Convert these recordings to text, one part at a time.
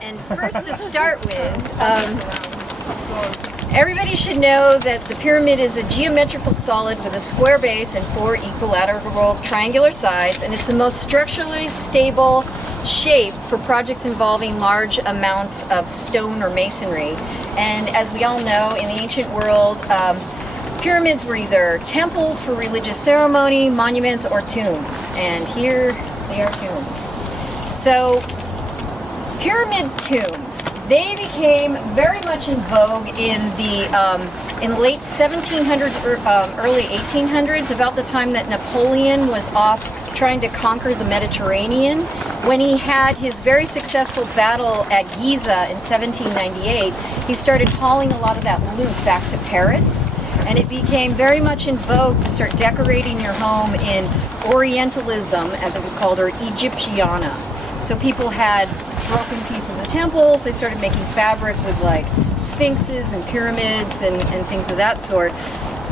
And first to start with, everybody should know that the pyramid is a geometrical solid with a square base and 4 equilateral triangular sides, and it's the most structurally stable shape for projects involving large amounts of stone or masonry. And as we all know, in the ancient world, pyramids were either temples for religious ceremony, monuments, or tombs. And here they are tombs. So pyramid tombs, they became very much in vogue in the late 1700s, early 1800s, about the time that Napoleon was off trying to conquer the Mediterranean. When he had his very successful battle at Giza in 1798, he started hauling a lot of that loot back to Paris, and it became very much in vogue to start decorating your home in Orientalism, as it was called, or Egyptiana. So people had broken pieces of temples, they started making fabric with like sphinxes and pyramids and things of that sort.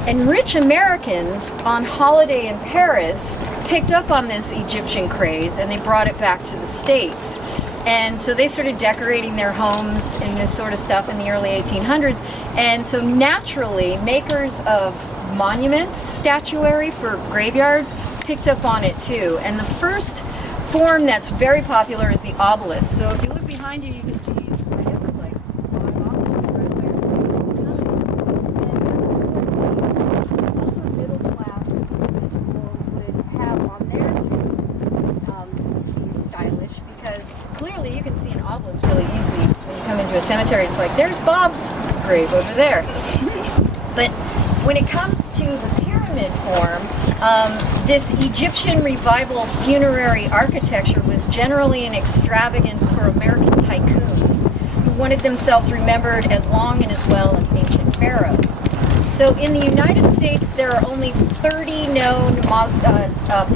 And rich Americans on holiday in Paris picked up on this Egyptian craze and they brought it back to the States. And so they started decorating their homes in this sort of stuff in the early 1800s. And so naturally, makers of monuments, statuary for graveyards, picked up on it too. And the first form that's very popular is the obelisk. So if you look behind you, you can see, I guess it's like 5 obelisks right there, 6 to 9. And that's what the middle class people would have on their tomb to be stylish, because clearly you can see an obelisk really easily when you come into a cemetery. It's like, there's Bob's grave over there. But when it comes to the pyramid form, this Egyptian revival funerary architecture was generally an extravagance for American tycoons who wanted themselves remembered as long and as well as ancient pharaohs. So in the United States, there are only 30 known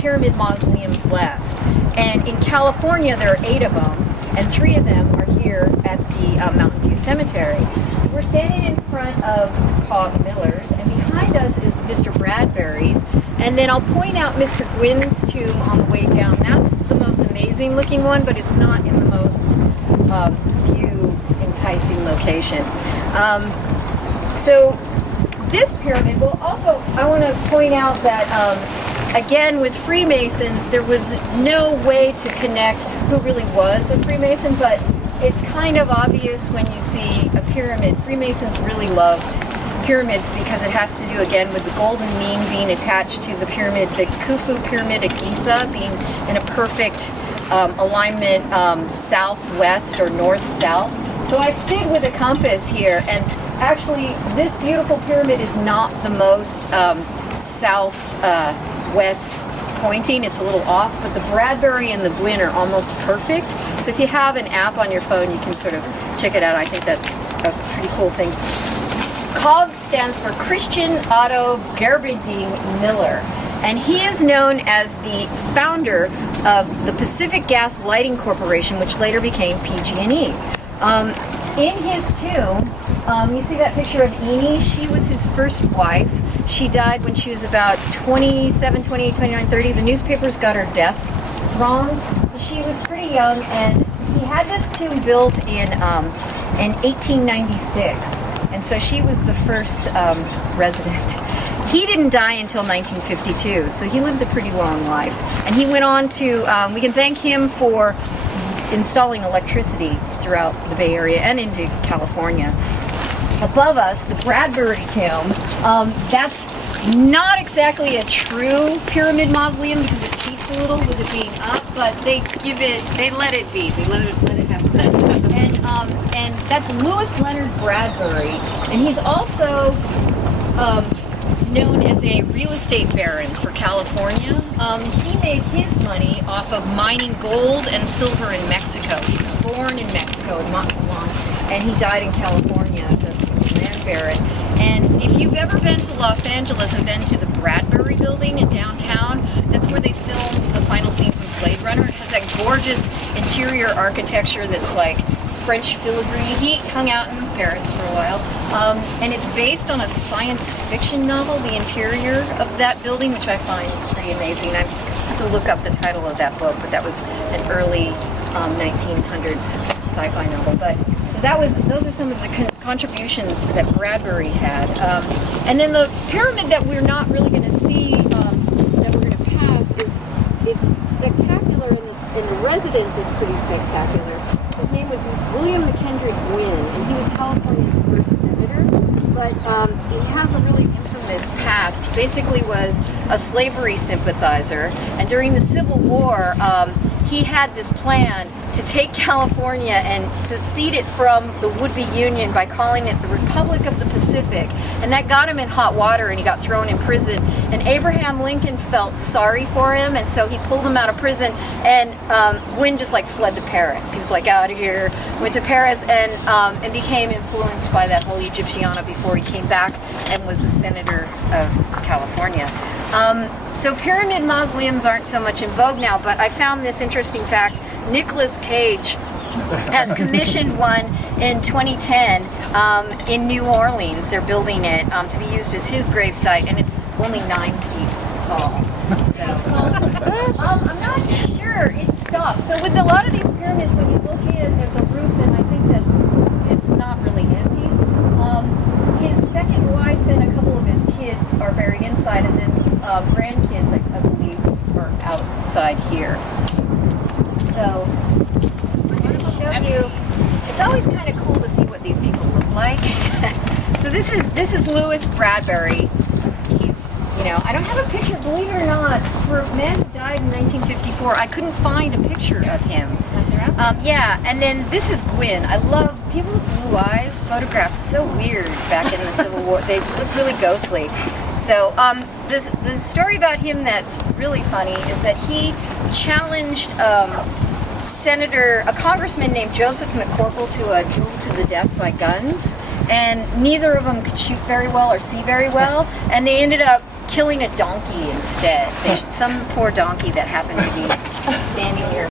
pyramid mausoleums left. And in California, there are 8 of them, and 3 of them are here at the Mountain View Cemetery. So we're standing in front of Hog Miller's, and behind us is Mr. Bradbury's. And then I'll point out Mr. Gwyn's tomb on the way down. That's the most amazing looking one, but it's not in the most view enticing location. So this pyramid, well, also I want to point out that again, with Freemasons, there was no way to connect who really was a Freemason, but it's kind of obvious when you see a pyramid. Freemasons really loved pyramids because it has to do again with the golden mean being attached to the pyramid, the Khufu pyramid at Giza being in a perfect alignment southwest or north-south. So I stayed with a compass here, and actually this beautiful pyramid is not the most southwest pointing. It's a little off, but the Bradbury and the Gwyn are almost perfect. So if you have an app on your phone, you can sort of check it out. I think that's a pretty cool thing. COG stands for Christian Otto Gerberding Miller, and he is known as the founder of the Pacific Gas Lighting Corporation, which later became PG&E. In his tomb, you see that picture of Enid. She was his first wife. She died when she was about 27, 28, 29, 30. The newspapers got her death wrong, so she was pretty young, and he had this tomb built in 1896, and so she was the first resident. He didn't die until 1952, so he lived a pretty long life. And he went on to, we can thank him for installing electricity throughout the Bay Area and into California. Above us, the Bradbury tomb, that's not exactly a true pyramid mausoleum because it cheats a little with it being up, but they let it be. They let it happen. And that's Louis Leonard Bradbury, and he's also known as a real estate baron for California. He made his money off of mining gold and silver in Mexico. He was born in Mexico, in Mazatlan, and he died in California as a land baron. And if you've ever been to Los Angeles and been to the Bradbury building in downtown, that's where they filmed the final scenes of Blade Runner. It has that gorgeous interior architecture that's like French filigree. He hung out in Paris for a while. And it's based on a science fiction novel, the interior of that building, which I find pretty amazing. I'm have to look up the title of that book, but that was an early 1900s sci-fi novel. But so those are some of the contributions that Bradbury had. And then the pyramid that we're not really going to see, that we're going to pass, it's spectacular, and the residence is pretty spectacular. His name was William McKendrick Gwynn, and he was California's first senator. But he has a really infamous past. He basically was a slavery sympathizer, and during the Civil War, he had this plan to take California and secede it from the would-be Union by calling it the Republic of the Pacific. And that got him in hot water, and he got thrown in prison. And Abraham Lincoln felt sorry for him, and so he pulled him out of prison. And Gwynn just like fled to Paris. He was like, out of here, went to Paris, and became influenced by that whole Egyptiana before he came back and was the senator of California. So pyramid mausoleums aren't so much in vogue now, but I found this interesting fact. Nicolas Cage has commissioned one in 2010 in New Orleans. They're building it to be used as his gravesite, and it's only 9 feet tall. So I'm not sure it stops. So with a lot of these pyramids, when you look in, there's a roof, and I think it's not really empty. His second wife and a couple of his kids are buried inside, and then grandkids, I believe, are outside here. So, I want to show you. It's always kind of cool to see what these people look like. So this is Louis Bradbury. He's, I don't have a picture, believe it or not, for a man who died in 1954. I couldn't find a picture of him. Yeah, and then this is Gwynn. I love people with blue eyes. Photographed so weird back in the Civil War. They look really ghostly. So the story about him that's really funny is that he challenged a congressman named Joseph McCorkle to a duel to the death by guns, and neither of them could shoot very well or see very well, and they ended up killing a donkey instead. Some poor donkey that happened to be standing here.